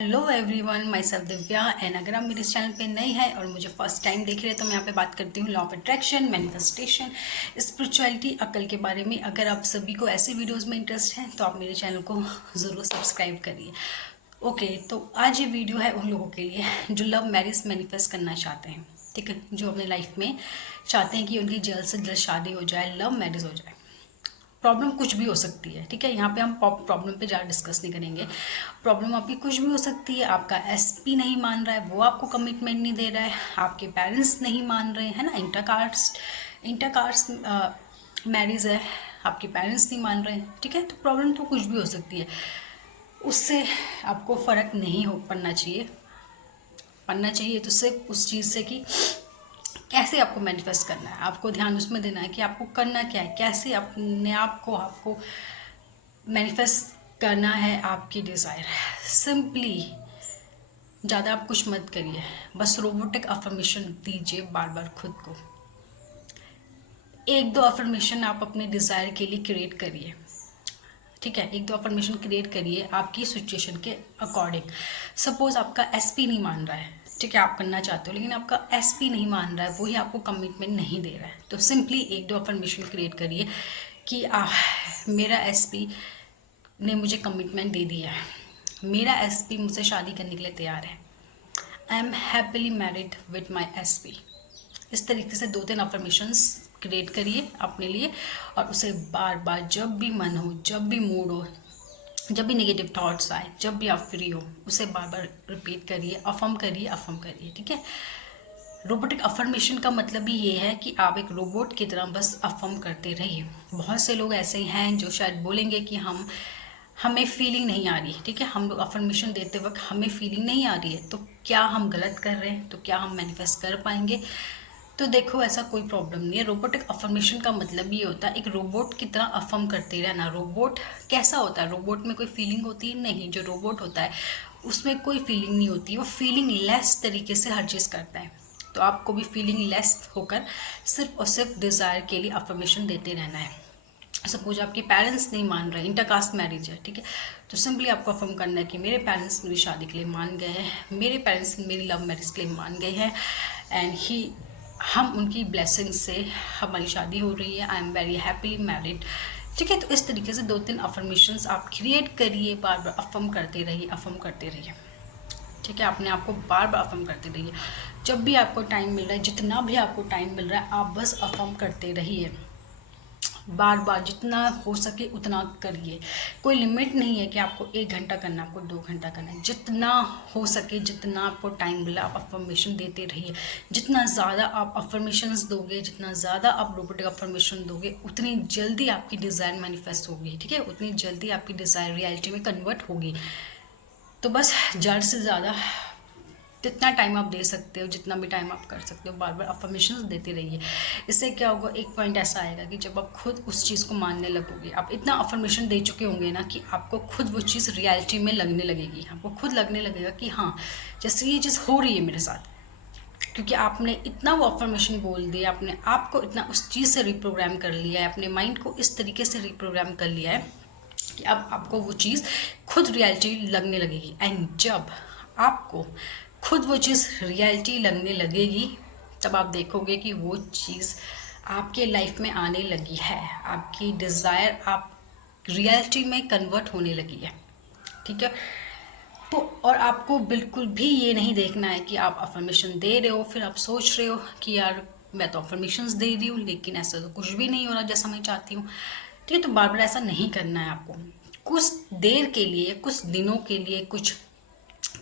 Hello everyone, my self Divya. And अगर आप मेरे इस चैनल पे नए हैं और मुझे फर्स्ट टाइम देख रहे हैं तो मैं यहाँ पे बात करती हूँ law of attraction, manifestation, spirituality, अकल के बारे में। अगर आप सभी को ऐसे वीडियोस में इंटरेस्ट है तो आप मेरे चैनल को ज़रूर सब्सक्राइब करिए। ओके, तो आज ये वीडियो है उन लोगों के लिए जो लव मैरिज मैनिफेस्ट करना चाहते हैं। ठीक है, जो अपने लाइफ में चाहते हैं कि उनकी जल्द से जल्द शादी हो जाए, लव मैरिज हो जाए। प्रॉब्लम कुछ भी हो सकती है, ठीक है। यहाँ पे हम प्रॉब्लम पे ज़्यादा डिस्कस नहीं करेंगे। प्रॉब्लम आपकी कुछ भी हो सकती है। आपका एसपी नहीं मान रहा है, वो आपको कमिटमेंट नहीं दे रहा है, आपके पेरेंट्स नहीं मान रहे हैं ना, इंटरकास्ट मैरिज है, आपके पेरेंट्स नहीं मान रहे हैं, ठीक है। तो प्रॉब्लम तो कुछ भी हो सकती है, उससे आपको फ़र्क नहीं हो पड़ना चाहिए तो सिर्फ उस चीज़ से कि कैसे आपको मैनिफेस्ट करना है। आपको ध्यान उसमें देना है कि आपको करना क्या है, कैसे अपने आप को आपको मैनिफेस्ट करना है। आपकी डिज़ायर सिंपली, ज़्यादा आप कुछ मत करिए, बस रोबोटिक अफर्मेशन दीजिए बार बार खुद को। एक दो अफर्मेशन आप अपने डिज़ायर के लिए क्रिएट करिए, ठीक है। एक दो अफर्मेशन क्रिएट करिए आपकी सिचुएशन के अकॉर्डिंग। सपोज आपका एसपी नहीं मान रहा है, ठीक है, आप करना चाहते हो लेकिन आपका एसपी नहीं मान रहा है, वही आपको कमिटमेंट नहीं दे रहा है, तो सिंपली एक दो अफर्मेशन क्रिएट करिए कि मेरा एसपी ने मुझे कमिटमेंट दे दिया है, मेरा एसपी मुझसे शादी करने के लिए तैयार है, I am happily married with my SP. इस तरीके से दो तीन अफर्मेशंस क्रिएट करिए अपने लिए और उसे बार बार जब भी मन हो, जब भी मूड हो, जब भी नेगेटिव थॉट्स आए, जब भी आप फ्री हो, उसे बार बार रिपीट करिए, अफर्म करिए, ठीक है। रोबोटिक अफर्मेशन का मतलब भी ये है कि आप एक रोबोट की तरह बस अफर्म करते रहिए। बहुत से लोग ऐसे हैं जो शायद बोलेंगे कि हमें फीलिंग नहीं आ रही, ठीक है। हम लोग अफर्मेशन देते वक्त हमें फीलिंग नहीं आ रही है, तो क्या हम गलत कर रहे हैं, तो क्या हम मैनिफेस्ट कर पाएंगे? तो देखो, ऐसा कोई प्रॉब्लम नहीं है। रोबोटिक अफर्मेशन का मतलब ये होता है एक रोबोट की तरह अफर्म करते रहना। रोबोट कैसा होता है? रोबोट में कोई फीलिंग होती है? नहीं। जो रोबोट होता है उसमें कोई फीलिंग नहीं होती, वो फीलिंग लेस तरीके से हर चीज़ करता है। तो आपको भी फीलिंग लेस होकर सिर्फ और सिर्फ डिज़ायर के लिए अफर्मेशन देते रहना है। सपोज आपके पेरेंट्स नहीं मान रहे, इंटरकास्ट मैरिज है, ठीक है, तो सिंपली आपको अफर्म करना है कि मेरे पेरेंट्स मेरी शादी के लिए मान गए हैं, मेरे पेरेंट्स मेरी लव मैरिज के लिए मान गए हैं, एंड हम उनकी ब्लेसिंग से हमारी शादी हो रही है, I am very happily married, ठीक है। तो इस तरीके से दो तीन अफर्मेशंस आप क्रिएट करिए, बार बार अफर्म करते रहिए, ठीक है। अपने आप को बार बार अफर्म करते रहिए। जब भी आपको टाइम मिल रहा है, जितना भी आपको टाइम मिल रहा है, आप बस अफर्म करते रहिए, बार बार जितना हो सके उतना करिए। कोई लिमिट नहीं है कि आपको 1 घंटा करना, आपको 2 घंटा करना है, जितना हो सके, जितना आपको टाइम मिला आप अफर्मेशन देते रहिए। जितना ज़्यादा आप अफर्मेशंस दोगे, जितना ज़्यादा आप रोबोटिक अफर्मेशन दोगे, उतनी जल्दी आपकी डिज़ायर मैनिफेस्ट होगी, ठीक है, उतनी जल्दी आपकी डिज़ायर रियलिटी में कन्वर्ट होगी। तो बस ज़्यादा से ज़्यादा जितना टाइम आप दे सकते हो, जितना भी टाइम आप कर सकते हो, बार बार अफर्मेशंस देते रहिए। इससे क्या होगा, एक पॉइंट ऐसा आएगा कि जब आप खुद उस चीज़ को मानने लगोगे, आप इतना अफर्मेशन दे चुके होंगे ना कि आपको खुद वो चीज़ रियलिटी में लगने लगेगी। आपको खुद लगने लगेगा कि हाँ, जैसे ये चीज़ हो रही है मेरे साथ, क्योंकि आपने इतना वो अफर्मेशन बोल दिया, आपने आपको इतना उस चीज़ से रिप्रोग्राम कर लिया है, अपने माइंड को इस तरीके से रिप्रोग्राम कर लिया है कि अब आपको वो चीज़ खुद रियलिटी लगने लगेगी। एंड जब आपको खुद वो चीज़ रियलिटी लगने लगेगी, तब आप देखोगे कि वो चीज़ आपके लाइफ में आने लगी है, आपकी डिज़ायर आप रियलिटी में कन्वर्ट होने लगी है, ठीक है। तो और आपको बिल्कुल भी ये नहीं देखना है कि आप अफर्मेशन दे रहे हो फिर आप सोच रहे हो कि यार मैं तो अफर्मेशंस दे रही हूँ लेकिन ऐसा तो कुछ भी नहीं हो रहा जैसा मैं चाहती हूँ, ठीक है। तो बार बार ऐसा नहीं करना है आपको। कुछ देर के लिए, कुछ दिनों के लिए, कुछ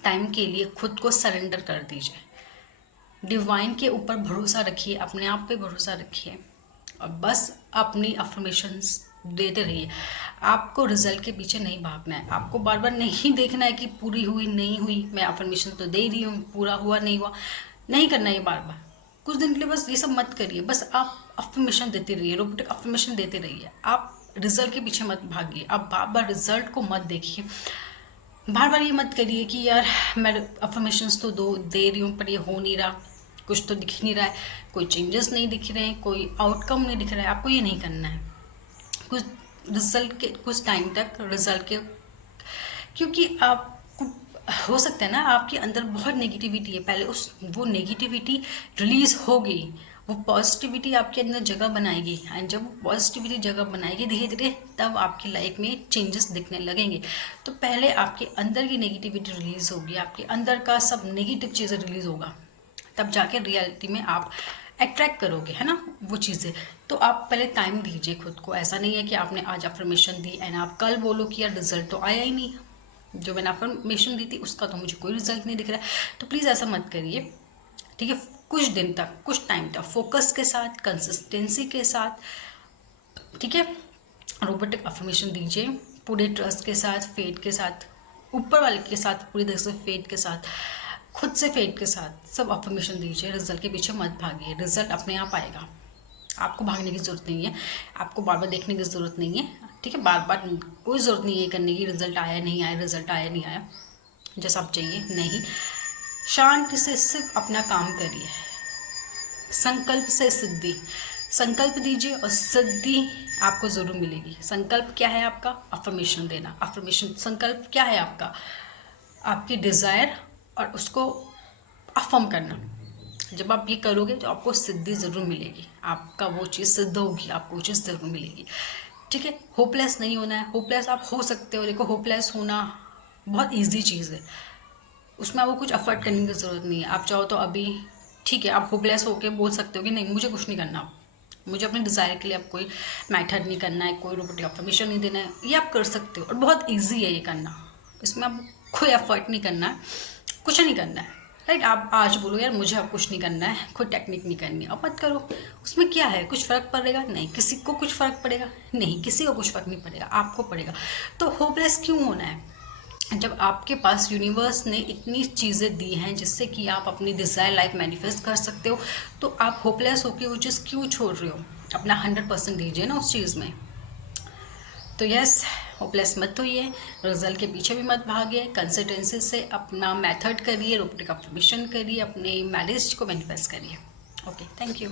टाइम के लिए खुद को सरेंडर कर दीजिए। डिवाइन के ऊपर भरोसा रखिए, अपने आप पे भरोसा रखिए और बस अपनी अफर्मेशंस देते रहिए। आपको रिजल्ट के पीछे नहीं भागना है, आपको बार बार नहीं देखना है कि पूरी हुई नहीं हुई, मैं अफर्मेशन तो दे रही हूँ, पूरा हुआ नहीं हुआ, नहीं करना है बार बार। कुछ दिन के लिए बस ये सब मत करिए, बस आप अफर्मेशन देते रहिए, रोबोटिक अफर्मेशन देते रहिए। आप रिजल्ट के पीछे मत भागिए, आप बार बार रिजल्ट को मत देखिए। बार बार ये मत करिए कि यार मैं अफर्मेशंस तो दे रही हूँ पर ये हो नहीं रहा, कुछ तो दिख नहीं रहा है, कोई चेंजेस नहीं दिख रहे हैं, कोई आउटकम नहीं दिख रहा है। आपको ये नहीं करना है कुछ टाइम तक रिजल्ट के, क्योंकि आपको हो सकता है ना आपके अंदर बहुत नेगेटिविटी है, पहले वो नेगेटिविटी रिलीज होगी, वो पॉजिटिविटी आपके अंदर जगह बनाएगी, एंड जब वो पॉजिटिविटी जगह बनाएगी धीरे धीरे, तब आपकी लाइफ में चेंजेस दिखने लगेंगे। तो पहले आपके अंदर की नेगेटिविटी रिलीज होगी, आपके अंदर का सब नेगेटिव चीज़ें रिलीज होगा, तब जाके रियलिटी में आप अट्रैक्ट करोगे, है ना, वो चीज़ें। तो आप पहले टाइम दीजिए खुद को। ऐसा नहीं है कि आपने आज अफर्मेशन दी एंड आप कल बोलो कि यार रिजल्ट तो आया ही नहीं, जो मैंने अफर्मेशन दी थी उसका तो मुझे कोई रिजल्ट नहीं दिख रहा है। तो प्लीज़ ऐसा मत करिए, ठीक है। कुछ दिन तक, कुछ टाइम तक फोकस के साथ, कंसिस्टेंसी के साथ, ठीक है, रोबोटिक अफर्मेशन दीजिए पूरे ट्रस्ट के साथ, फेथ के साथ, ऊपर वाले के साथ, पूरी तरह से फेथ के साथ, खुद से फेथ के साथ सब अफर्मेशन दीजिए। रिजल्ट के पीछे मत भागिए, रिजल्ट अपने आप आएगा, आपको भागने की ज़रूरत नहीं है, आपको बार बार देखने की ज़रूरत नहीं है, ठीक है। बार बार कोई ज़रूरत नहीं है करने की, रिजल्ट आया नहीं आया, रिजल्ट आया नहीं आया, जैसा आप चाहिए नहीं। शांति से सिर्फ अपना काम करिए, संकल्प से सिद्धि, संकल्प दीजिए और सिद्धि आपको ज़रूर मिलेगी। संकल्प क्या है आपका? अफर्मेशन देना। अफर्मेशन संकल्प क्या है आपका? आपकी डिज़ायर और उसको अफर्म करना। जब आप ये करोगे तो आपको सिद्धि ज़रूर मिलेगी, आपका वो चीज़ सिद्ध होगी, आपको वो चीज़ ज़रूर मिलेगी, ठीक है। होपलेस नहीं होना है, होपलेस आप हो सकते हो, देखो होपलेस होना बहुत ईजी चीज़ है, उसमें आपको कुछ एफर्ट करने की ज़रूरत नहीं है। आप चाहो तो अभी, ठीक है, आप होपलेस होके बोल सकते हो कि नहीं मुझे कुछ नहीं करना, मुझे अपने डिज़ायर के लिए अब कोई मेथड नहीं करना है, कोई रोबोटिक अफर्मेशन नहीं देना है, ये आप कर सकते हो और बहुत ईजी है ये करना, इसमें आप कोई एफर्ट नहीं करना है, कुछ नहीं करना है, राइट। आप आज बोलो यार मुझे अब कुछ नहीं करना है, कोई टेक्निक नहीं करनी, अब मत करो, उसमें क्या है, कुछ फ़र्क पड़ेगा? नहीं। किसी को कुछ फ़र्क पड़ेगा? नहीं, किसी को कुछ फ़र्क नहीं पड़ेगा, आपको पड़ेगा। तो होपलेस क्यों होना है? जब आपके पास यूनिवर्स ने इतनी चीज़ें दी हैं जिससे कि आप अपनी डिज़ायर लाइफ मैनिफेस्ट कर सकते हो, तो आप होपलेस होकर वो चीज़ क्यों छोड़ रहे हो? अपना 100% दीजिए ना उस चीज़ में। तो यस, होपलेस मत होइए, रिजल्ट के पीछे भी मत भागिए, कंसिस्टेंसी से अपना मेथड करिए, रोबोटिक अफर्मेशन करिए, अपने मैरिज को मैनिफेस्ट करिए। Okay, thank you.